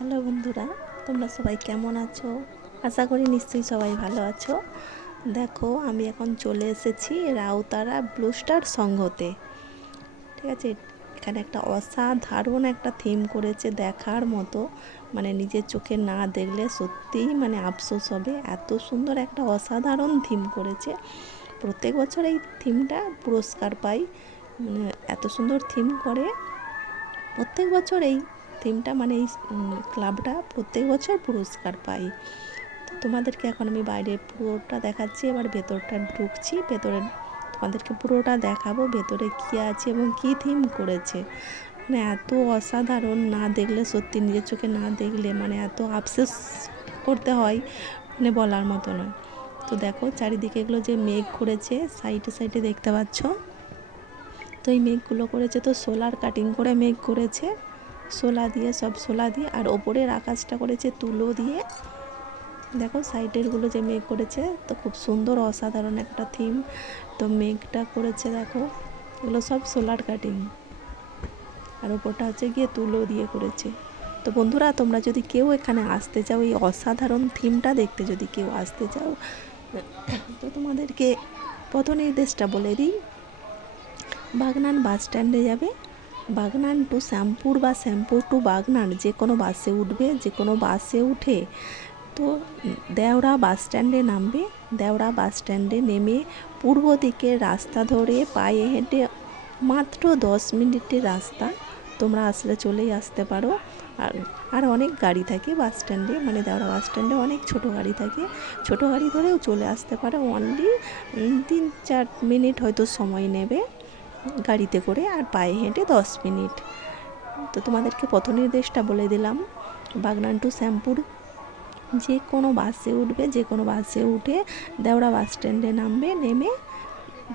Hello বন্ধুরা, তোমরা সবাই কেমন আছো? আশা করি নিশ্চয়ই সবাই ভালো আছো। দেখো, আমি এখন চলে এসেছি রাউতারা ব্লু স্টার সংঘতে। ঠিক আছে, এখানে একটা অসাধারণ একটা থিম করেছে, দেখার মতো। মানে নিজের চোখে না দেখলে সত্যিই মানে আফসোস হবে। এত সুন্দর একটা অসাধারণ থিম করেছে। প্রত্যেক বছর এই থিমটা পুরস্কার পাই। মানে এত সুন্দর থিম করে প্রত্যেক বছর এই থিমটা, মানে এই ক্লাবটা প্রত্যেক বছর পুরস্কার পাই। তো তোমাদেরকে এখন আমি বাইরে পুরোটা দেখাচ্ছি, এবার ভেতরটা ঢুকছি। ভেতরে তোমাদেরকে পুরোটা দেখাবো ভেতরে কী আছে এবং কী থিম করেছে। মানে এত অসাধারণ, না দেখলে সত্যি নিজের চোখে না দেখলে মানে এত আফসোস করতে হয়, মানে বলার মতো নয়। তো দেখো চারিদিকে এগুলো যে মেঘ করেছে, সাইডে সাইডে দেখতে পাচ্ছ। তো এই মেঘগুলো করেছে তো সোলার কাটিং করে মেঘ করেছে, শোলা দিয়ে, সব শোলা দিয়ে। আর ওপরের আকাশটা করেছে তুলো দিয়ে। দেখো সাইডেরগুলো যে মেঘ করেছে, তো খুব সুন্দর অসাধারণ একটা থিম। তো মেঘটা করেছে দেখো, এগুলো সব সোলার কাটিং। আর ওপরটা হচ্ছে গিয়ে তুলো দিয়ে করেছে। তো বন্ধুরা, তোমরা যদি কেউ এখানে আসতে চাও, এই অসাধারণ থিমটা দেখতে যদি কেউ আসতে চাও, তো তোমাদেরকে পথ নির্দেশটা বলে দিই। বাগনান বাস স্ট্যান্ডে যাবে, বাগনান টু শ্যামপুর বা শ্যামপুর টু বাগনান যে কোনো বাসে উঠবে। যে কোনো বাসে উঠে তো দেওড়া বাস স্ট্যান্ডে নামবে। দেওড়া বাস স্ট্যান্ডে নেমে পূর্ব দিকের রাস্তা ধরে পায়ে হেঁটে মাত্র 10 মিনিটের রাস্তা, তোমরা আসলে চলেই আসতে পারো। আর অনেক গাড়ি থাকে বাস স্ট্যান্ডে, মানে দেওড়া বাস স্ট্যান্ডে অনেক ছোটো গাড়ি থাকে। ছোটো গাড়ি ধরেও চলে আসতে পারো। অনলি 3-4 মিনিট হয়তো সময় নেবে গাড়িতে করে, আর পায়ে হেঁটে 10 মিনিট। তো তোমাদেরকে পথ নির্দেশটা বলে দিলাম। বাগনান টু শ্যামপুর যে কোনো বাসে উঠবে, যে কোনো বাসে উঠে দেওড়া বাস স্ট্যান্ডে নামবে, নেমে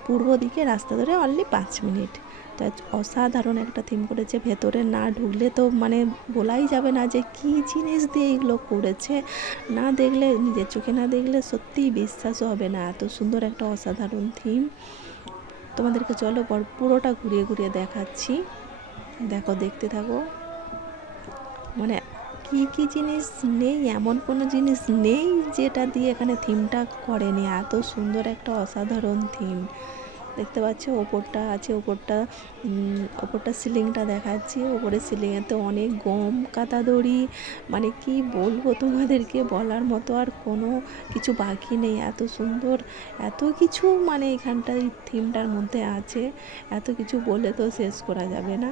পূর্ব দিকে রাস্তা ধরে অনলি 5 মিনিট। তো অসাধারণ একটা থিম করেছে। ভেতরে না ঢুকলে তো মানে বলাই যাবে না যে কী জিনিস দিয়ে এগুলো করেছে। না দেখলে, নিজের চোখে না দেখলে সত্যিই বিশ্বাসও হবে না, এত সুন্দর একটা অসাধারণ থিম। তোমাদেরকে চলো পুরোটা ঘুরিয়ে ঘুরিয়ে দেখাচ্ছি। দেখো, দেখতে থাকো। মানে কী জিনিস নেই, এমন কোনো জিনিস নেই যেটা দিয়ে এখানে থিমটা করেনি। এত সুন্দর একটা অসাধারণ থিম। দেখতে পাচ্ছ ওপরটা আছে, ওপরটা সিলিংটা দেখাচ্ছি। ওপরে সিলিংয়েতে অনেক গম কাতা দড়ি, মানে কি বলবো তোমাদেরকে, বলার মতো আর কোনো কিছু বাকি নেই। এত সুন্দর, এত কিছু মানে এখানটায় থিমটার মধ্যে আছে, এত কিছু বলে তো শেষ করা যাবে না।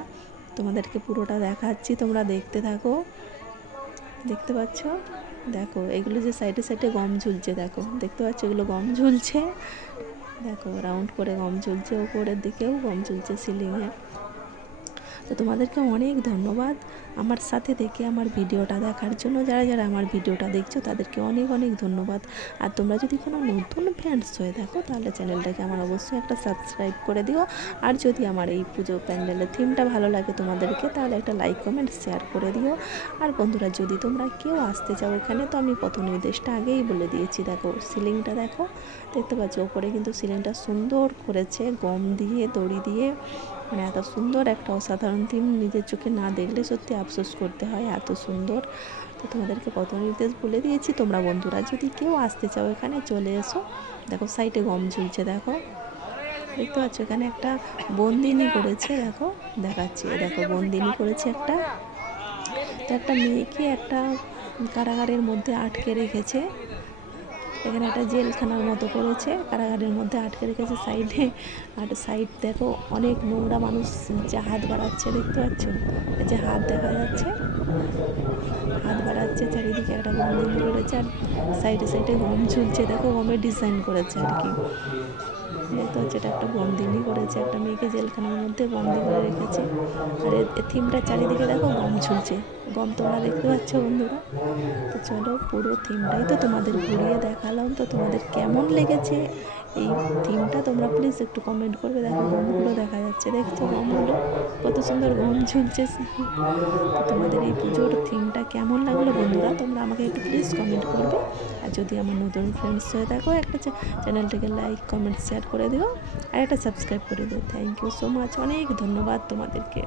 তোমাদেরকে পুরোটা দেখাচ্ছি, তোমরা দেখতে থাকো। দেখতে পাচ্ছ, দেখো এগুলো যে সাইডে সাইডে গম ঝুলছে, দেখো দেখতে পাচ্ছ এগুলো গম ঝুলছে। দেখো রাউন্ড করে গম ঝুলছে, উপরের দিকেও গম ঝুলছে সিলিংয়ে। তো তোমাদেরকে অনেক ধন্যবাদ আমার সাথে থেকে আমার ভিডিওটা দেখার জন্য। যারা যারা আমার ভিডিওটা দেখছো তাদেরকে অনেক অনেক ধন্যবাদ। আর তোমরা যদি কোনো নতুন ফ্যান্স হয়ে থাকো তাহলে চ্যানেলটাকে আমার অবশ্যই একটা সাবস্ক্রাইব করে দিও। আর যদি আমার এই পুজো প্যান্ডেলের থিমটা ভালো লাগে তোমাদেরকে, তাহলে একটা লাইক কমেন্ট শেয়ার করে দিও। আর বন্ধুরা, যদি তোমরা কেউ আসতে চাও এখানে, তো আমি পথ নির্দেশটা আগেই বলে দিয়েছি। দেখো সিলিংটা দেখো, দেখতে পাচ্ছ ওপরে কিন্তু সিলিংটা সুন্দর করেছে গম দিয়ে, দড়ি দিয়ে। মানে এত সুন্দর একটা অসাধারণ থিম, নিজের চোখে না দেখলে সত্যি আফসোস করতে হয়, এত সুন্দর। তো তোমাদেরকে পথ নির্দেশ বলে দিয়েছি। তোমরা বন্ধুরা যদি কেউ আসতে চাও এখানে, চলে এসো। দেখো সাইডে গম ঝুলছে, দেখো দেখতে পাচ্ছ এখানে একটা বন্দিনী করেছে। দেখো দেখাচ্ছি, দেখো বন্দিনী করেছে একটা। তো একটা মেয়েকে একটা কারাগারের মধ্যে আটকে রেখেছে। এখানে একটা জেলখানার মতো করেছে, কারাগারের মধ্যে আটকে রেখেছে সাইডে। আর সাইড দেখো অনেক নোংরা মানুষ যে হাত বাড়াচ্ছে, দেখতে পাচ্ছ এই যে হাত দেখা যাচ্ছে, হাত বাড়াচ্ছে। চারিদিকে একটা বন্দিনী করেছে, আর সাইডে সাইডে গম ঝুলছে। দেখো গমের ডিজাইন করেছে আর কি। দেখতে হচ্ছে এটা একটা বন্দিনী করেছে, একটা মেয়েকে জেলখানার মধ্যে বন্দি করে রেখেছে। আর এর থিমটা চারিদিকে দেখো গম ঝুলছে, গম তোমরা দেখতে পাচ্ছ বন্ধুরা। তো চলো, পুরো থিমটাই তো তোমাদের ঘুরিয়ে দেখালাম। তো তোমাদের কেমন লেগেছে এই থিমটা তোমরা প্লিজ একটু কমেন্ট করবে। দেখো গমগুলো দেখা যাচ্ছে, দেখছো গমগুলো কত সুন্দর গম ঝুলছে। তো তোমাদের এই পুজোর থিমটা কেমন লাগলো বন্ধুরা, তোমরা আমাকে একটু প্লিজ কমেন্ট করবে। আর যদি আমার নতুন ফ্রেন্ডস হয়ে থাকো, একটা চ্যানেলটাকে লাইক কমেন্ট শেয়ার করে দিও, আর একটা সাবস্ক্রাইব করে দিও। থ্যাংক ইউ সো মাচ, অনেক ধন্যবাদ তোমাদেরকে।